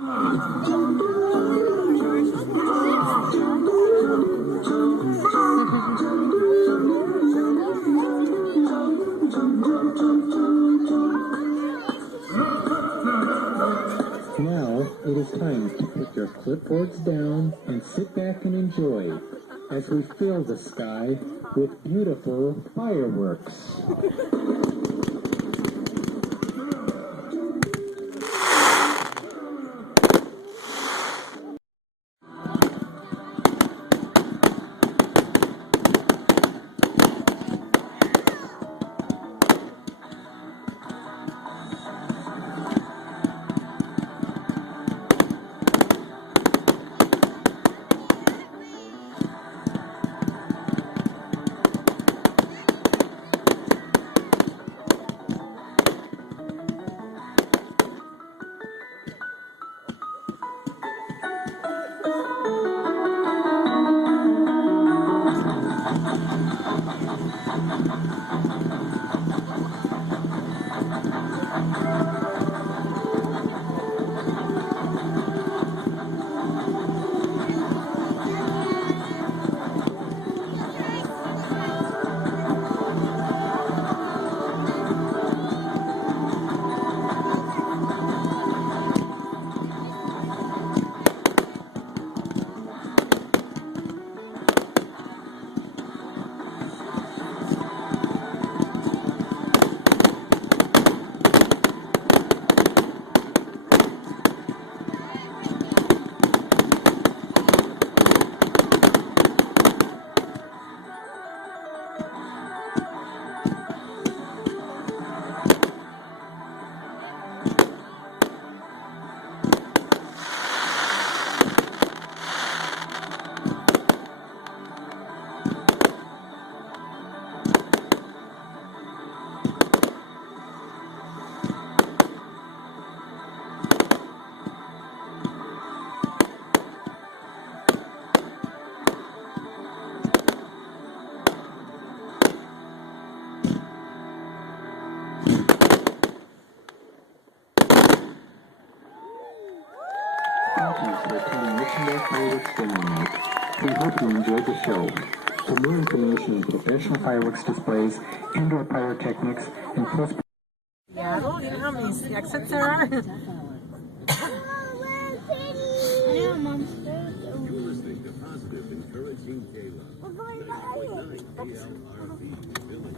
Now it is time to put your clipboards down and sit back and enjoy as we fill the sky with beautiful fireworks. Thank you for attending Reichenbach Fireworks Demo Night. We hope you enjoyed the show. For more information on professional fireworks displays, indoor pyrotechnics, and close... Seattle, you know how many exits there are? You're listening to Positive Encouraging Kayla. 96.9 KLRV Village.